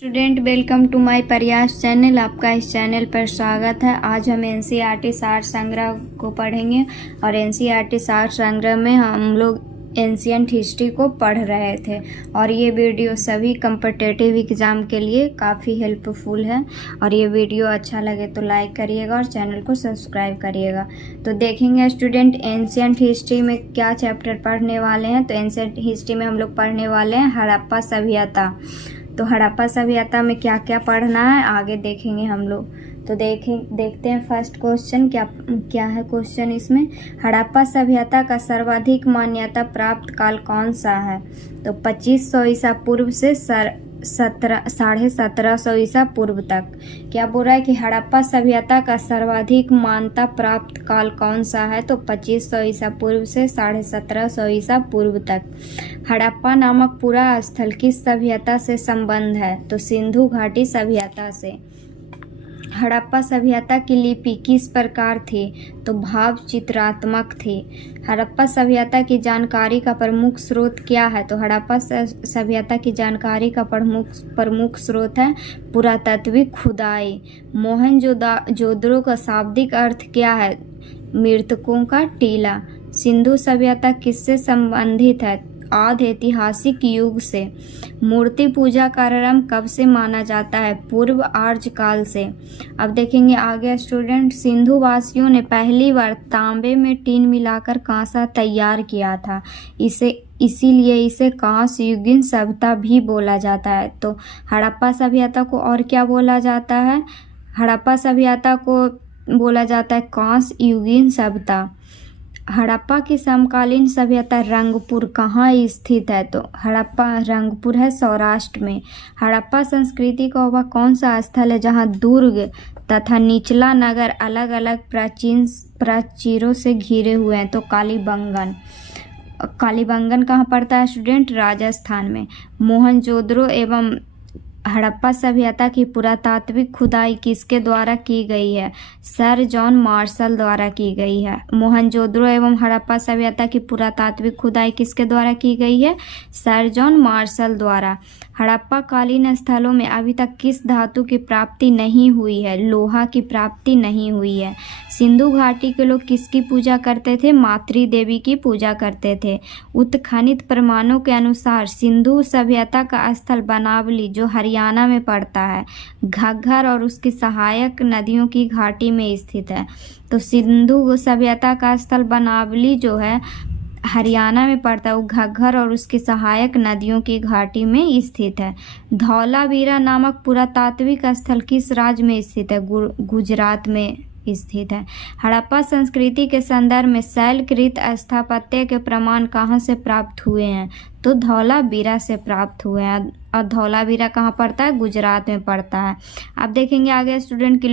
Student welcome to my प्रयास channel. आपका इस चैनल पर स्वागत है। आज हम एनसीईआरटी सार संग्रह को पढ़ेंगे और एनसीईआरटी सार संग्रह में हम लोग एंशिएंट हिस्ट्री को पढ़ रहे थे और ये वीडियो सभी कम्पिटिटिव एग्ज़ाम के लिए काफ़ी हेल्पफुल है। और ये वीडियो अच्छा लगे तो लाइक करिएगा और चैनल को सब्सक्राइब करिएगा। तो देखेंगे स्टूडेंट एंशिएंट हिस्ट्री में क्या चैप्टर पढ़ने वाले हैं। तो एंशिएंट हिस्ट्री में हम लोग पढ़ने वाले हैं हड़प्पा सभ्यता। तो हड़प्पा सभ्यता में क्या क्या पढ़ना है आगे देखेंगे हम लोग। तो देखते हैं फर्स्ट क्वेश्चन क्या है क्वेश्चन इसमें। हड़प्पा सभ्यता का सर्वाधिक मान्यता प्राप्त काल कौन सा है। तो 2500 ईसा पूर्व से 1750 ईसा पूर्व तक। क्या बोल रहा है कि हड़प्पा सभ्यता का सर्वाधिक मान्यता प्राप्त काल कौन सा है। तो 2500 ईसा पूर्व से 1750 ईसा पूर्व तक। हड़प्पा नामक पूरा स्थल किस सभ्यता से संबंध है। तो सिंधु घाटी सभ्यता से। हड़प्पा सभ्यता की लिपि किस प्रकार थी। तो भाव चित्रात्मक थी। हड़प्पा सभ्यता की जानकारी का प्रमुख स्रोत क्या है। तो हड़प्पा सभ्यता की जानकारी का प्रमुख स्रोत है पुरातात्विक खुदाई। मोहनजोदड़ो का शाब्दिक अर्थ क्या है। मृतकों का टीला। सिंधु सभ्यता किससे संबंधित है। आदि ऐतिहासिक युग से। मूर्ति पूजा का आरंभ कब से माना जाता है। पूर्व आर्य काल से। अब देखेंगे आगे स्टूडेंट। सिंधु वासियों ने पहली बार तांबे में टीन मिलाकर कांसा तैयार किया था। इसीलिए इसे कांस्य युगीन सभ्यता भी बोला जाता है। तो हड़प्पा सभ्यता को और क्या बोला जाता है। हड़प्पा सभ्यता को बोला जाता है कांस्य युगीन सभ्यता। हड़प्पा की समकालीन सभ्यता रंगपुर कहाँ स्थित है। तो हड़प्पा रंगपुर है सौराष्ट्र में। हड़प्पा संस्कृति का वह कौन सा स्थल है जहाँ दुर्ग तथा निचला नगर अलग अलग प्राचीरों से घिरे हुए हैं। तो कालीबंगन कहाँ पड़ता है स्टूडेंट। राजस्थान में। मोहनजोदड़ो एवं हड़प्पा सभ्यता की पुरातात्विक खुदाई किसके द्वारा की गई है। सर जॉन मार्शल द्वारा की गई है। मोहनजोदड़ो एवं हड़प्पा सभ्यता की पुरातात्विक खुदाई किसके द्वारा की गई है। सर जॉन मार्शल द्वारा। हड़प्पा कालीन स्थलों में अभी तक किस धातु की प्राप्ति नहीं हुई है। लोहा की प्राप्ति नहीं हुई है। सिंधु घाटी के लोग किसकी पूजा करते थे। मातृ देवी की पूजा करते थे। उत्खनित प्रमाणों के अनुसार सिंधु सभ्यता का स्थल बनावली जो हरियाणा में पड़ता है घग्गर और उसकी सहायक नदियों की घाटी में स्थित है। तो सिंधु सभ्यता का स्थल बनावली जो है हरियाणा में पड़ता है वो घग्गर और उसकी सहायक नदियों की घाटी में स्थित है। धौलावीरा नामक पुरातात्विक स्थल किस राज्य में स्थित है। गुजरात में स्थित है। हड़प्पा संस्कृति के संदर्भ में शैलकृत स्थापत्य के प्रमाण कहाँ से प्राप्त हुए हैं। तो धौलावीरा से प्राप्त हुए हैं और धौलावीरा कहाँ पड़ता है। गुजरात में पड़ता है। अब देखेंगे आगे स्टूडेंट की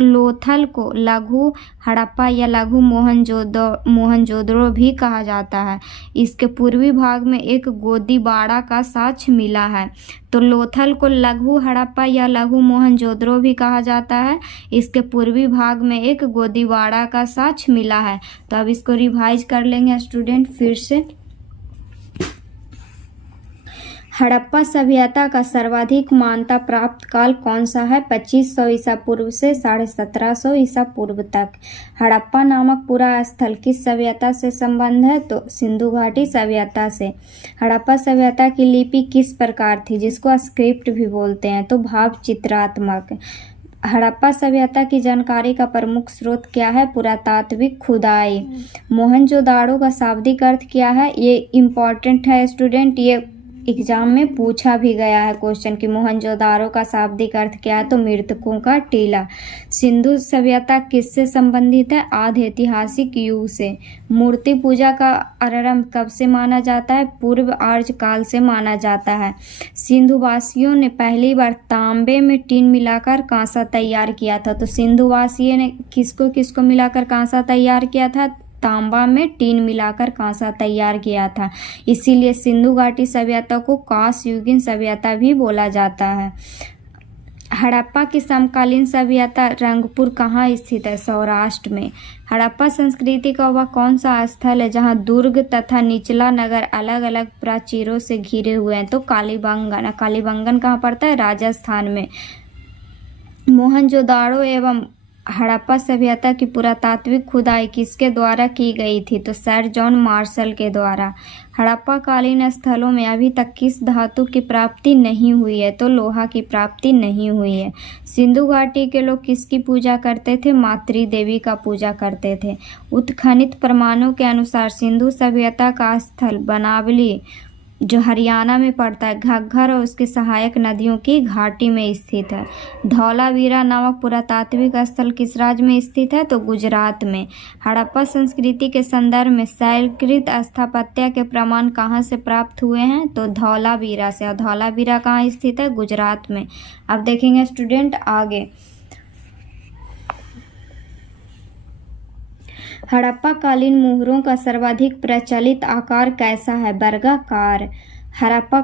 लोथल को लघु हड़प्पा या लघु मोहनजोदड़ो भी कहा जाता है। इसके पूर्वी भाग में एक गोदीबाड़ा का साक्ष्य मिला है। तो लोथल को लघु हड़प्पा या लघु मोहनजोदड़ो भी कहा जाता है। इसके पूर्वी भाग में एक गोदीबाड़ा का साक्ष्य मिला है। तो अब इसको रिवाइज कर लेंगे स्टूडेंट फिर से। हड़प्पा सभ्यता का सर्वाधिक मान्यता प्राप्त काल कौन सा है। 2500 ईसा पूर्व से 1750 ईसा पूर्व तक। हड़प्पा नामक पूरा स्थल किस सभ्यता से संबंध है। तो सिंधु घाटी सभ्यता से। हड़प्पा सभ्यता की लिपि किस प्रकार थी जिसको स्क्रिप्ट भी बोलते हैं। तो भाव चित्रात्मक। हड़प्पा सभ्यता की जानकारी का प्रमुख स्रोत क्या है। पुरातात्विक खुदाई। मोहनजोदाड़ो का शाब्दिक अर्थ क्या है। ये इम्पॉर्टेंट है स्टूडेंट। ये एग्जाम में पूछा भी गया है क्वेश्चन कि मोहनजोदाड़ो का शाब्दिक अर्थ क्या है। तो मृतकों का टीला। सिंधु सभ्यता किससे संबंधित है। आदि ऐतिहासिक युग से। मूर्ति पूजा का आरंभ कब से माना जाता है। पूर्व आर्य काल से माना जाता है। सिंधु वासियों ने पहली बार तांबे में टीन मिलाकर कांसा तैयार किया था। तो सिंधु वासियों ने किसको किसको मिलाकर कांसा तैयार किया था। तांबा में टीन मिलाकर कांसा तैयार किया था। इसीलिए सिंधु घाटी सभ्यता को कांस्य युगीन सभ्यता भी बोला जाता है। हड़प्पा की समकालीन सभ्यता रंगपुर कहाँ स्थित है? सौराष्ट्र में। हड़प्पा संस्कृति का वह कौन सा स्थल है जहाँ दुर्ग तथा निचला नगर अलग अलग प्राचीरों से घिरे हुए हैं? तो कालीबंगन। कालीबंगन कहाँ पड़ता है? राजस्थान में। मोहनजोदाड़ो एवं हड़प्पा सभ्यता की पुरातात्विक खुदाई किसके द्वारा की गई थी? तो सर जॉन मार्शल के द्वारा। हड़प्पा कालीन स्थलों में अभी तक किस धातु की प्राप्ति नहीं हुई है? तो लोहा की प्राप्ति नहीं हुई है। सिंधु घाटी के लोग किसकी पूजा करते थे? मातृ देवी का पूजा करते थे। उत्खनित प्रमाणों के अनुसार सिंधु सभ्यता का स्थल बनावली जो हरियाणा में पड़ता है, घग्गर और उसकी सहायक नदियों की घाटी में स्थित है। धौलावीरा नामक पुरातात्विक स्थल किस राज्य में स्थित है? तो गुजरात में। हड़प्पा संस्कृति के संदर्भ में शैलकृत स्थापत्य के प्रमाण कहाँ से प्राप्त हुए हैं? तो धौलावीरा से। और धौलावीरा कहाँ स्थित है? गुजरात में। अब देखेंगे स्टूडेंट आगे। हड़प्पा कालीन मोहरों का सर्वाधिक प्रचलित आकार कैसा है? वर्गाकार। हड़प्पा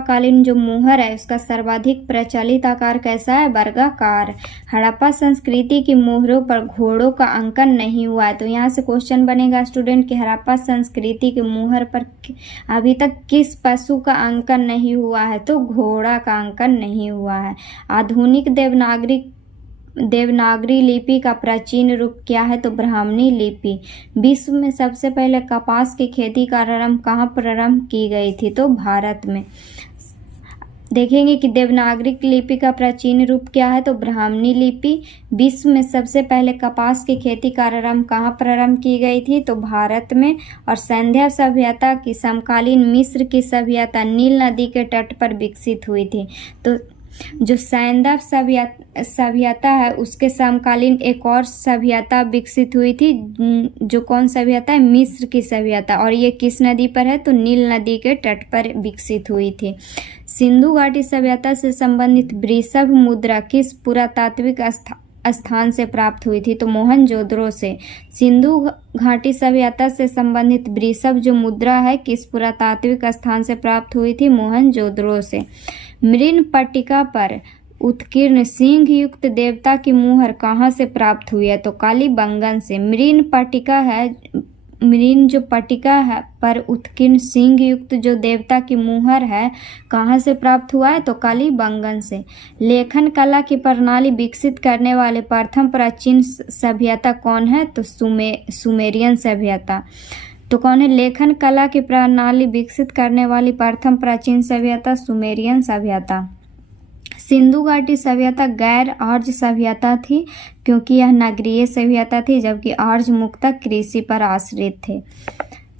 कालीन जो मोहर है उसका सर्वाधिक प्रचलित आकार कैसा है? वर्गाकार। हड़प्पा संस्कृति की मोहरों पर घोड़ों का अंकन नहीं हुआ है। तो यहाँ से क्वेश्चन बनेगा स्टूडेंट कि हड़प्पा संस्कृति की मोहर पर अभी तक किस पशु का अंकन नहीं हुआ है? तो घोड़ा का अंकन नहीं हुआ है। आधुनिक देवनागरी लिपि का प्राचीन रूप क्या है? तो ब्राह्मणी लिपि। विश्व में सबसे पहले कपास की खेती का आरंभ कहाँ प्रारंभ की गई थी? तो भारत में। देखेंगे कि देवनागरी लिपि का प्राचीन रूप क्या है? तो ब्राह्मणी लिपि। विश्व में सबसे पहले कपास की खेती का आरंभ कहाँ प्रारंभ की गई थी? तो भारत में। और सिंधु सभ्यता की समकालीन मिस्र की सभ्यता नील नदी के तट पर विकसित हुई थी। तो जो सिंधु सभ्यता है उसके समकालीन एक और सभ्यता विकसित हुई थी, जो कौन सभ्यता है? मिस्र की सभ्यता। और ये किस नदी पर है? तो नील नदी के तट पर विकसित हुई थी। सिंधु घाटी सभ्यता से संबंधित वृषभ मुद्रा किस पुरातात्विक स्थान से प्राप्त हुई थी? तो मोहनजोदड़ो से। सिंधु घाटी सभ्यता से संबंधित वृषभ जो मुद्रा है किस पुरातात्विक स्थान से प्राप्त हुई थी? मोहनजोदड़ो से। मृन पट्टिका पर उत्कीर्ण सिंह युक्त देवता की मुहर कहाँ से प्राप्त हुई है? तो कालीबंगन से। मृन जो पट्टिका है पर उत्कीर्ण सिंह युक्त जो देवता की मुहर है कहाँ से प्राप्त हुआ है? तो कालीबंगन से। लेखन कला की प्रणाली विकसित करने वाले प्रथम प्राचीन सभ्यता कौन है? तो सुमेरियन सभ्यता। तो कौन है? लेखन कला की प्रणाली विकसित करने वाली प्रथम प्राचीन सभ्यता सुमेरियन सभ्यता। सिंधु घाटी सभ्यता गैर आर्य सभ्यता थी क्योंकि यह नगरीय सभ्यता थी, जबकि आर्य मुख्यतः कृषि पर आश्रित थे।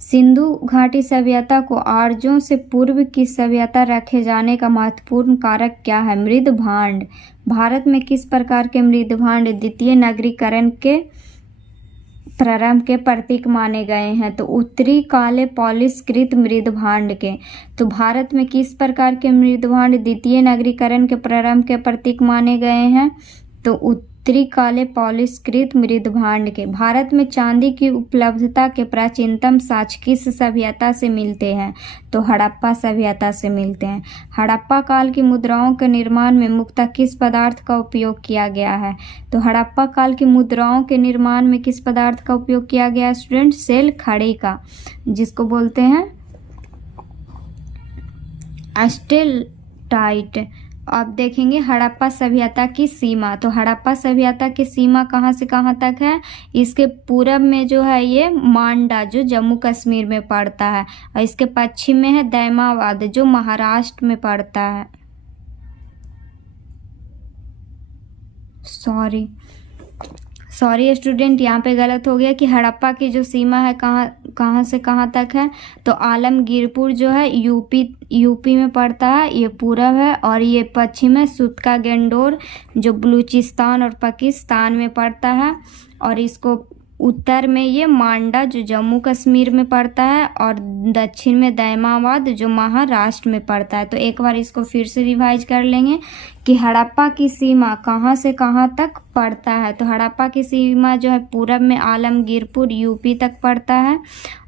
सिंधु घाटी सभ्यता को आर्यों से पूर्व की सभ्यता रखे जाने का महत्वपूर्ण कारक क्या है? मृद भांड। भारत में किस प्रकार के मृद भांड द्वितीय नगरीकरण के प्रारंभ के प्रतीक माने गए हैं? तो उत्तरी काले पॉलिशकृत मृद भांड के। तो भारत में किस प्रकार के मृद भांड द्वितीय नगरीकरण के प्रारंभ के प्रतीक माने गए हैं? तो उत्तरी काले पॉलिशकृत मृद भांड के। भारत में चांदी की उपलब्धता के प्राचीनतम साक्ष्य किस सभ्यता से मिलते हैं? तो हड़प्पा सभ्यता से मिलते हैं। हड़प्पा काल की मुद्राओं के निर्माण में मुख्यतः किस पदार्थ का उपयोग किया गया है? तो हड़प्पा काल की मुद्राओं के निर्माण में किस पदार्थ का उपयोग किया गया है स्टूडेंट? सेल खड़ी का, जिसको बोलते हैं स्टेलटाइट। अब देखेंगे हड़प्पा सभ्यता की सीमा। तो हड़प्पा सभ्यता की सीमा कहाँ से कहाँ तक है? इसके पूरब में जो है ये मांडा जो जम्मू कश्मीर में पड़ता है, और इसके पश्चिम में है दैमाबाद जो महाराष्ट्र में पड़ता है। सॉरी स्टूडेंट, यहाँ पे गलत हो गया कि हड़प्पा की जो सीमा है कहाँ से कहाँ तक है? तो आलमगीरपुर जो है यूपी में पड़ता है, ये पूरब है, और ये पश्चिम है सुतका गेंडोर जो बलूचिस्तान और पाकिस्तान में पड़ता है, और इसको उत्तर में ये मांडा जो जम्मू कश्मीर में पड़ता है, और दक्षिण में दैमाबाद जो महाराष्ट्र में पड़ता है। तो एक बार इसको फिर से रिवाइज कर लेंगे कि हड़प्पा की सीमा कहाँ से कहाँ तक पड़ता है। तो हड़प्पा की सीमा जो है पूरब में आलमगीरपुर यूपी तक पड़ता है,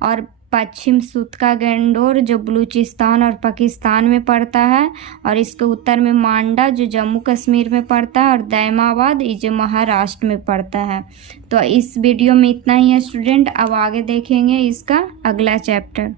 और पश्चिम सूत्का गैंडोर जो बलूचिस्तान और पाकिस्तान में पड़ता है, और इसके उत्तर में मांडा जो जम्मू कश्मीर में पड़ता है, और दैमाबाद ये जो महाराष्ट्र में पड़ता है। तो इस वीडियो में इतना ही है स्टूडेंट। अब आगे देखेंगे इसका अगला चैप्टर।